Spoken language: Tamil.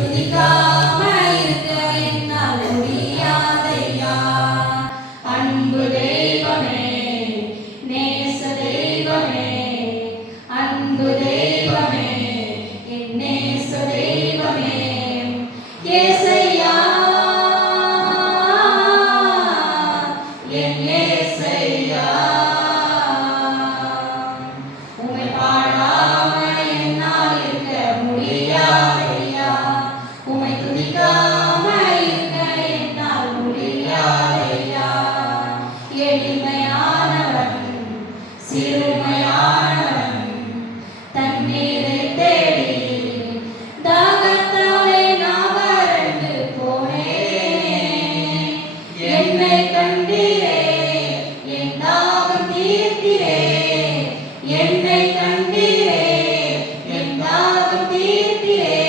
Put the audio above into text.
துதிக்காம இருக்க என்னால் முடியாதையா. அன்பு தெய்வமே, நேச தெய்வமே, அன்பு தெய்வமே, என் நேச தெய்வமே, ஏசையா என் ஏசையா. உம்மை பாடாம என்னால் இருக்க முடியாதையா. உம்மை துதிக்காம இருக்க என்னால் முடியாதையா. எளிமையானவன் சிறுமையானவன் தண்ணீரை தேடி தாகத்தாலே நான் வறண்டு போனேன். என்னை கண்டீரே, என் தாகம் தீர்த்தீரே. என்னை கண்டீரே, என் தாகம் தீர்த்தீரே.